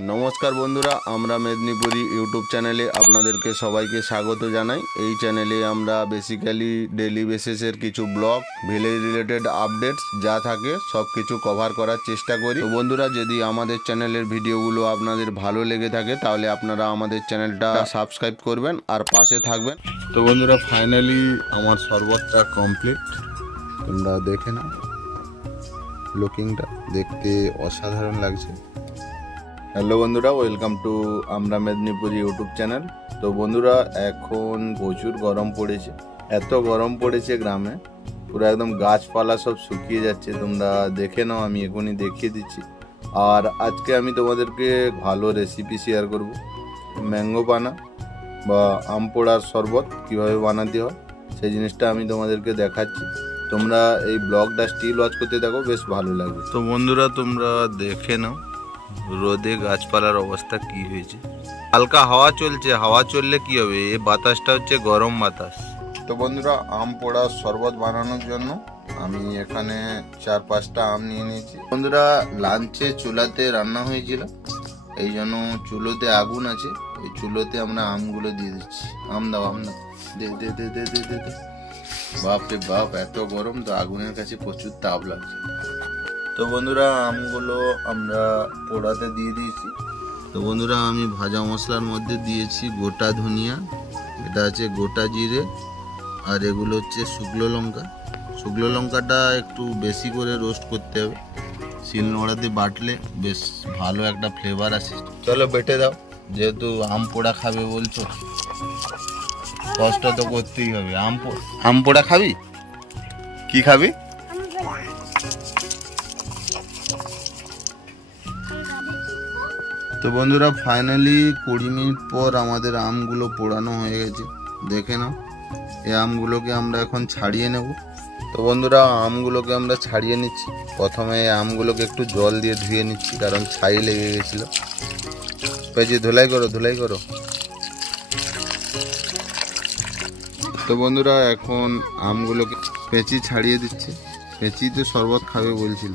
नमस्कार बंधुरा आमरा मेदिनीपुरी यूट्यूब चैनेले आपनादेरके सबाइके स्वागत जानाई। এই চ্যানেলে আমরা বেসিক্যালি ডেইলি বেসিসের কিছু ব্লগ ভিলেজ রিলেটেড আপডেটস যা থাকে সব কিছু কভার করার চেষ্টা করি। তো বন্ধুরা যদি আমাদের চ্যানেলের ভিডিওগুলো আপনাদের ভালো লেগে থাকে তাহলে আপনারা আমাদের চ্যানেলটা সাবস্ক্রাইব করবেন আর পাশে থাকবেন। তো বন্ধুরা ফাইনালি আমার শরবতটা কমপ্লিট, তোমরা দেখে নাও। লুকিংটা দেখতে অসাধারণ লাগছে। হ্যালো বন্ধুরা, ওয়েলকাম টু আমরা মেদিনীপুর ইউটিউব চ্যানেল। তো বন্ধুরা এখন প্রচুর গরম পড়েছে, এত গরম পড়েছে গ্রামে পুরো একদম গাছপালা সব শুকিয়ে যাচ্ছে। তোমরা দেখে নাও, আমি এখনই দেখিয়ে দিচ্ছি। আর আজকে আমি তোমাদেরকে ভালো রেসিপি শেয়ার করব, ম্যাঙ্গো পানা বা আম পোড়ার শরবত কীভাবে বানাতে হয় সেই জিনিসটা আমি তোমাদেরকে দেখাচ্ছি। তোমরা এই ব্লগটা স্টিল ওয়াচ করতে থাকো, বেশ ভালো লাগবে। তো বন্ধুরা তোমরা দেখে নাও রোদে গাছপালার অবস্থা কি হয়েছে। হালকা হাওয়া চলছে, হাওয়া চললে কি হবে, এই বাতাসটা হচ্ছে গরম বাতাস। তো বন্ধুরা আম পোড়ার শরবত বানানোর জন্য আমি এখানে 4-5টা আম নিয়ে নিয়েছি। বন্ধুরা লাঞ্চে চুলাতে রান্না হয়েছিল, এই জন্য চুলোতে আগুন আছে, এই চুলোতে আমরা আমগুলো দিয়ে দিচ্ছি। আম দাও, আম দাও, দে দে দে দে দে দে। বাপ রে বাপ, এত গরম তো আগুনের কাছে প্রচুর তাপ লাগছে। তো বন্ধুরা আমগুলো আমরা পোড়াতে দিয়ে দিয়েছি। তো বন্ধুরা আমি ভাজা মশলার মধ্যে দিয়েছি গোটা ধনিয়া, এটা আছে গোটা জিরে, আর এগুলো হচ্ছে শুকনো লঙ্কা। শুকনো লঙ্কাটা একটু বেশি করে রোস্ট করতে হবে, শিলনোড়াতে বাটলে বেশ ভালো একটা ফ্লেভার আসে। চলো বেটে দাও, যেহেতু আম পোড়া খাবে বলছো, কষ্ট তো করতেই হবে। আম পোড়া খাবি? কি খাবি? তো বন্ধুরা ফাইনালি 20 মিনিট পর আমাদের আমগুলো পোড়ানো হয়ে গেছে, দেখে নাও। এই আমগুলোকে আমরা এখন ছাড়িয়ে নেব। তো বন্ধুরা আমগুলোকে আমরা ছাড়িয়ে নিচ্ছি। প্রথমে আমগুলোকে একটু জল দিয়ে ধুয়ে নিচ্ছি, কারণ ছাই লেগে গেছিল। পেঁচি ধুলাই করো, ধুলাই করো। তো বন্ধুরা এখন আমগুলোকে পেঁচি ছাড়িয়ে দিচ্ছি। পেঁচি তো শরবত খাবে বলছিল।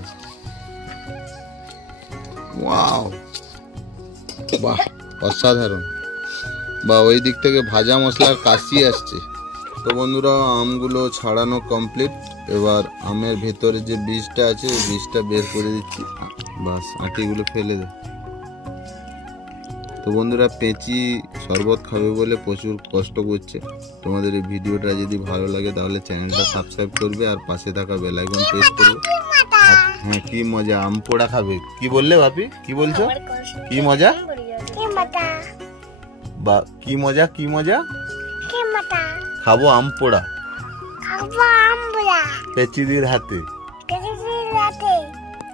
ওয়াও, বাহ অসাধারণ, বা ওই দিক থেকে ভাজা মশলার কাশি আসছে। তো বন্ধুরা আমগুলো ছাড়ানো কমপ্লিট। এবার আমের ভেতরে যে বীজটা আছে ওই বীজটা বের করে দিচ্ছি, বাস আটিগুলো ফেলে দে। তো বন্ধুরা পেঁচি শরবত খাবে বলে প্রচুর কষ্ট করছে। তোমাদের এই ভিডিওটা যদি ভালো লাগে তাহলে চ্যানেলটা সাবস্ক্রাইব করবে আর পাশে থাকা বেল আইকন প্রেস করবে। হ্যাঁ কি মজা, আম পোড়া খাবে। কি বললে বাপি, কি বলছো? কি মজা বা কি মজা, কি মজা? খাবো আম পোড়া পেঁচিদির হাতে।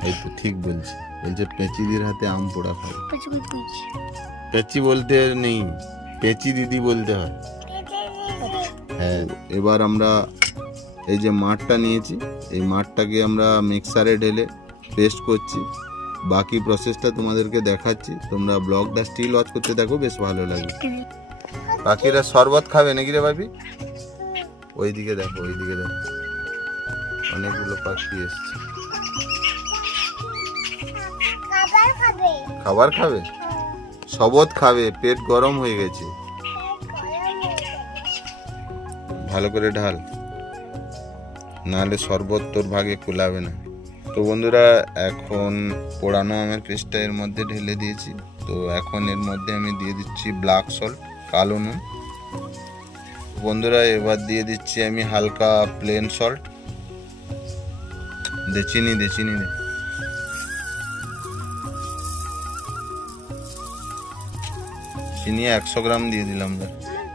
এই তো ঠিক বলছি, বলছে পেঁচিদির হাতে আম পোড়া খাবো। পেঁচি বলতে নেই, পেঁচি দিদি বলতে হয়। হ্যাঁ এবার আমরা এই যে মাঠটা নিয়েছি, এই মাঠটাকে আমরা মিক্সারে ঢেলে পেস্ট করছি। বাকি প্রসেসটা তোমাদেরকে দেখাচ্ছি, তোমরা ব্লগটা স্টিল ওয়াচ করতে থাকো, বেশ ভালো লাগবে। বাকিরা শরবত খাবে নাকি রে ভাবি? ওইদিকে দেখো, ওইদিকে দেখো, অনেকগুলো পাখি এসছে। খাবার খাবে, শরবত খাবে, পেট গরম হয়ে গেছে। ভালো করে ঢাল, নাহলে শরবত তোর ভাগে কুলাবে না। তো বন্ধুরা এখন পোড়ানো আমের পেস্টটা এর মধ্যে ঢেলে দিয়েছি। তো এখন এর মধ্যে আমি দিয়ে দিচ্ছি ব্ল্যাক সল্ট, কালো নুন। বন্ধুরা এবার দিয়ে দিচ্ছি আমি হালকা প্লেন সল্ট। দে চিনি, দে চিনি দে। চিনি 100 গ্রাম দিয়ে দিলাম।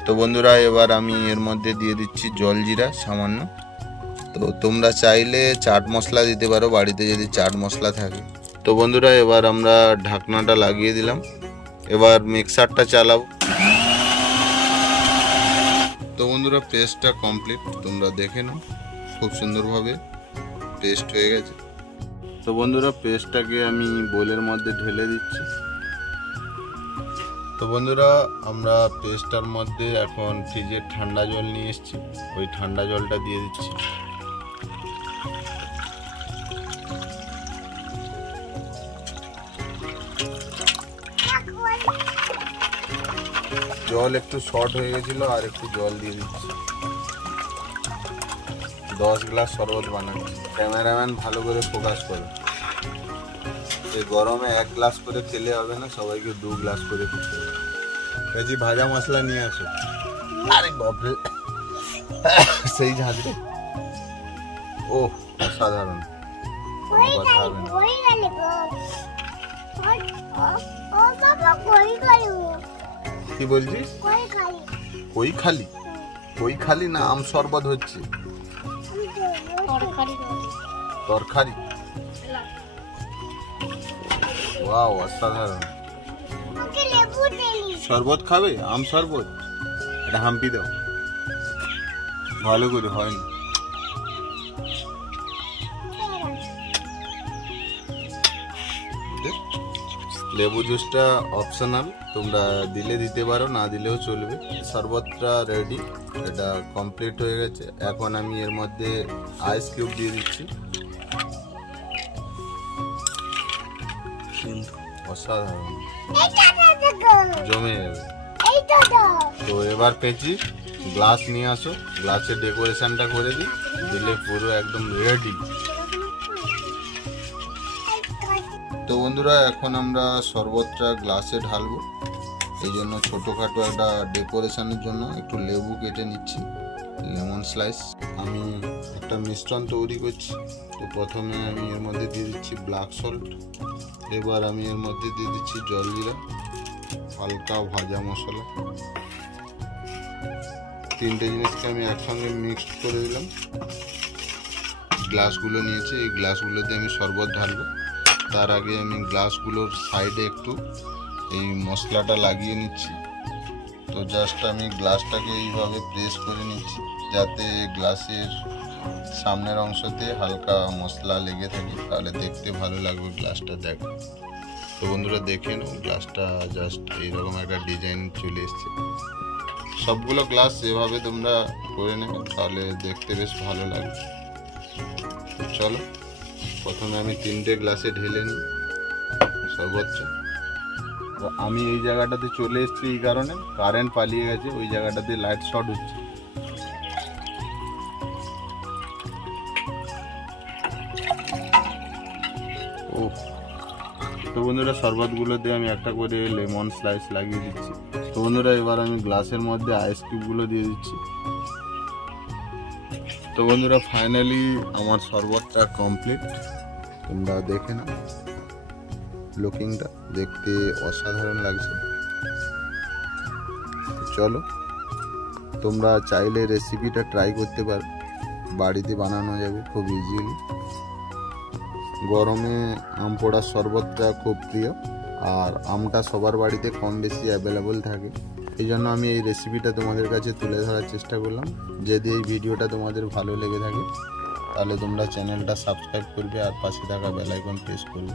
তো বন্ধুরা এবার আমি এর মধ্যে দিয়ে দিচ্ছি জলজিরা সামান্য। তো তোমরা চাইলে চাট মশলা দিতে পারো বাড়িতে যদি চাট মশলা থাকে। তো বন্ধুরা এবার আমরা ঢাকনাটা লাগিয়ে দিলাম, এবার মিক্সারটা চালাবো। তো বন্ধুরা পেস্টটা কমপ্লিট, তোমরা দেখে নাও, খুব সুন্দরভাবে পেস্ট হয়ে গেছে। তো বন্ধুরা পেস্টটাকে আমি বোলের মধ্যে ঢেলে দিচ্ছি। তো বন্ধুরা আমরা পেস্টটার মধ্যে এখন ফ্রিজের ঠান্ডা জল নিয়ে এসেছি, ওই ঠান্ডা জলটা দিয়ে দিচ্ছি। জল একটু শর্ট হয়ে গেছিল, আর একটু জল দিয়ে দিচ্ছি। 10 গ্লাস শরবত বানাচ্ছি। ক্যামেরাম্যান ভালো করে ফোকাস করে। এই গরমে 1 গ্লাস করে খেলে হবে না, সবাইকে 2 গ্লাস করে খেতে হবে। কাজী ভাজা মশলা নিয়ে আসো। আরে বাপরে, সেই ঝাঁঝরে। ও অসাধারণ, কথা হবে না। কি বলছিস? কই খালি? কই খালি না, আম শরবত হচ্ছে। তরকারি। ওয়াও, অসাধারণ। শরবত খাবে? আম শরবত? এটা হাম্পি দাও ভালো করে, হয়নি। লেবু জুসটা অপশনাল, তোমরা দিলে দিতে পারো, না দিলেও চলবে। শরবতটা রেডি, এটা কমপ্লিট হয়ে গেছে। এখন আমি এর মধ্যে আইস কিউব দিয়ে দিচ্ছি। অসাধারণ, জমে যাবে। তো এবার পেঁচি গ্লাস নিয়ে আসো, গ্লাসের ডেকোরেশনটা করে দিই, দিলে পুরো একদম রেডি। তো বন্ধুরা, এখন আমরা শরবতটা গ্লাসে ঢালবো। এই জন্য ছোটোখাটো একটা ডেকোরেশনের জন্য একটু লেবু কেটে নিচ্ছি, লেমন স্লাইস। আমি একটা মিশ্রণ তৈরি করছি। তো প্রথমে আমি এর মধ্যে দিয়ে দিচ্ছি ব্ল্যাক সল্ট, এবার আমি এর মধ্যে দিয়ে দিচ্ছি জলজিরা, হালকা ভাজা মশলা। 3টে জিনিসকে আমি একসঙ্গে মিক্সড করে দিলাম। গ্লাসগুলো নিয়েছি, এই গ্লাসগুলোতে আমি শরবত ঢালবো। তার আগে আমি গ্লাসগুলোর সাইডে একটু এই মশলাটা লাগিয়ে নিচ্ছি। তো জাস্ট আমি গ্লাসটাকে এইভাবে প্রেস করে নিচ্ছি, যাতে গ্লাসের সামনের অংশতে হালকা মশলা লেগে থাকে, তাহলে দেখতে ভালো লাগবে গ্লাসটা। দেখো তো বন্ধুরা, দেখে নাও, গ্লাসটা জাস্ট এইরকম একটা ডিজাইন চলে এসছে। সবগুলো গ্লাস এভাবে তোমরা করে নেবে, তাহলে দেখতে বেশ ভালো লাগবে। চলো, প্রথমে আমি 3টে গ্লাসে ঢেলে নিই শরবতটা। আমি এই জায়গাটাতে চলে এসেছি এই কারণে, কারেন্ট পালিয়ে গেছে, ওই জায়গাটাতে লাইট শর্ট হচ্ছে। ও তো বন্ধুরা, শরবতগুলোতে আমি একটা করে লেমন স্লাইস লাগিয়ে দিচ্ছি। তো বন্ধুরা, এবার আমি গ্লাসের মধ্যে আইস কিউবগুলো দিয়ে দিচ্ছি। তো বন্ধুরা, ফাইনালি আমার শরবতটা কমপ্লিট। তোমরা দেখে না, লুকিংটা দেখতে অসাধারণ লাগছে। চলো, তোমরা চাইলে রেসিপিটা ট্রাই করতে পারো, বাড়িতে বানানো যাবে খুব ইজিলি। গরমে আম পোড়ার শরবতটা খুব প্রিয়, আর আমটা সবার বাড়িতে কম বেশি অ্যাভেলেবল থাকে। এই জন্য আমি এই রেসিপিটা তোমাদের কাছে তুলে ধরার চেষ্টা করলাম। যদি এই ভিডিওটা তোমাদের ভালো লেগে থাকে, তাহলে তোমরা চ্যানেলটা সাবস্ক্রাইব করবে আর পাশে থাকা বেল আইকন প্রেস করবে।